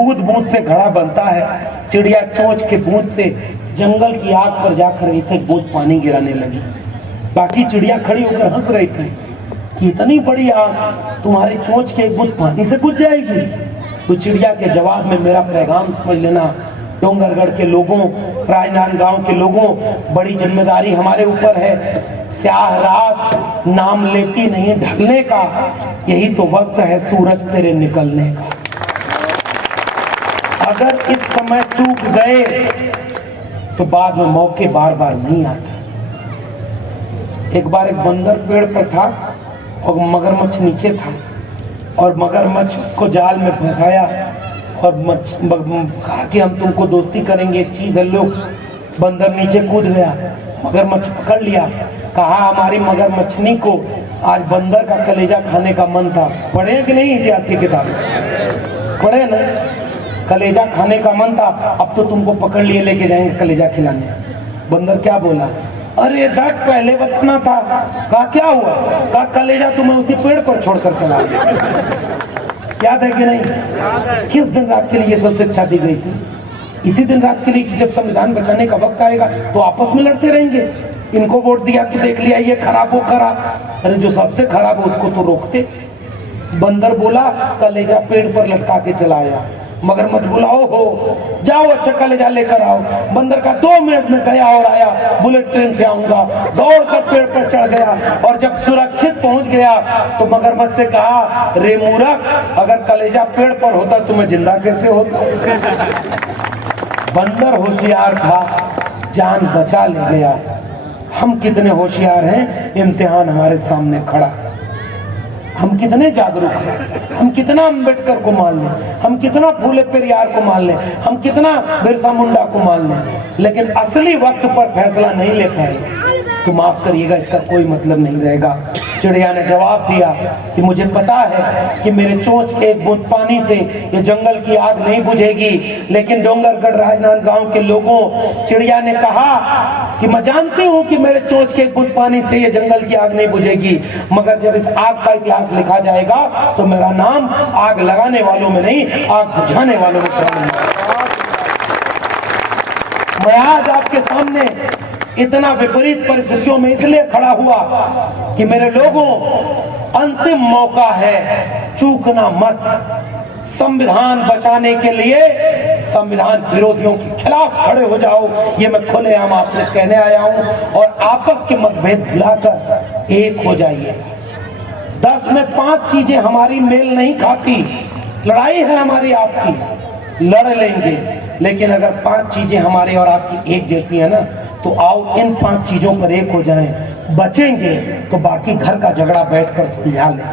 बूंद बूंद से घड़ा बनता है। चिड़िया चोंच के बूंद से जंगल की आग पर जाकर एक एक बूंद पानी गिराने लगी। बाकी चिड़िया खड़ी होकर हंस रही थी कि इतनी बड़ी आग तुम्हारी चोंच के एक बूंद पानी से बुझ जाएगी। तो चिड़िया के जवाब में मेरा पैगाम समझ लेना, डोंगरगढ़ के लोगों, राजनांदगांव के लोगों, बड़ी जिम्मेदारी हमारे ऊपर है। स्याह रात नाम लेती नहीं ढलने का, यही तो वक्त है सूरज तेरे निकलने का। अगर इस समय चूक गए तो बाद में मौके बार बार नहीं आते। एक बार एक बंदर पेड़ पर था और मगरमच्छ नीचे था, और मगरमच्छ उसको जाल में फंसाया और कहा कि हम तुमको दोस्ती करेंगे, एक चीज है लो। बंदर नीचे कूद गया, मगरमच्छ पकड़ लिया, कहा हमारी मगरमच्छनी को आज बंदर का कलेजा खाने का मन था। पढ़े कि नहीं इतिहास की किताब? पढ़े ना, कलेजा खाने का मन था, अब तो तुमको पकड़ लिए लेके जाएंगे कलेजा खिलाने। बंदर क्या बोला, अरे दट पहले बताना था। कहा क्या हुआ? कहा कलेजा तुम्हें उसी पेड़ पर छोड़कर चला गया। याद है कि नहीं? किस दिन रात के लिए ये सब शिक्षा दी गई थी? इसी दिन रात के लिए कि जब संविधान बचाने का वक्त आएगा तो आपस में लड़ते रहेंगे। इनको वोट दिया तो देख लिया ये खराब वो खराब, अरे जो सबसे खराब है उसको तो रोकते। बंदर बोला कलेजा पेड़ पर लटका के चलाया। मगरमच्छ बोला ओहो जाओ अच्छा कलेजा लेकर आओ। बंदर का 2 मिनट में गया और आया, बुलेट ट्रेन से आऊंगा। दौड़कर पेड़ पर चढ़ गया और जब सुरक्षित पहुंच गया तो मगरमच्छ से कहा, रे मूर्ख, अगर कलेजा पेड़ पर होता तो मैं जिंदा कैसे होता? बंदर होशियार था, जान बचा ले गया। हम कितने होशियार हैं, इम्तिहान हमारे सामने खड़ा। हम कितने जागरूक हैं, हम कितना अम्बेडकर को मान लें, हम कितना फूले पेरियार को मान लें, हम कितना बिरसा मुंडा को मान लें, लेकिन असली वक्त पर फैसला नहीं ले पाए तो माफ करिएगा, इसका कोई मतलब नहीं रहेगा। चिड़िया ने जवाब दिया कि मुझे पता है कि मेरे चोंच के एक बूंद पानी से ये जंगल की आग नहीं बुझेगी, लेकिन डोंगरगढ़ राजनांदगांव के लोगों, चिड़िया ने कहा कि मैं जानती हूँ कि मेरे चोंच के एक बूंद पानी से ये जंगल की आग नहीं बुझेगी, मगर जब इस आग का इतिहास लिखा जाएगा तो मेरा नाम आग लगाने वालों में नहीं, आग बुझाने वालों में शामिल। मैं आज आपके सामने इतना विपरीत परिस्थितियों में इसलिए खड़ा हुआ कि मेरे लोगों, अंतिम मौका है, चूकना मत। संविधान बचाने के लिए संविधान विरोधियों के खिलाफ खड़े हो जाओ, ये मैं खुलेआम आपसे कहने आया हूं। और आपस के मतभेद भुलाकर एक हो जाइए। 10 में 5 चीजें हमारी मेल नहीं खाती, लड़ाई है हमारी आपकी, लड़ लेंगे, लेकिन अगर 5 चीजें हमारी और आपकी एक जैसी है ना, तो आओ इन 5 चीजों पर एक हो जाएं। बचेंगे तो बाकी घर का झगड़ा बैठकर सुलझा लें।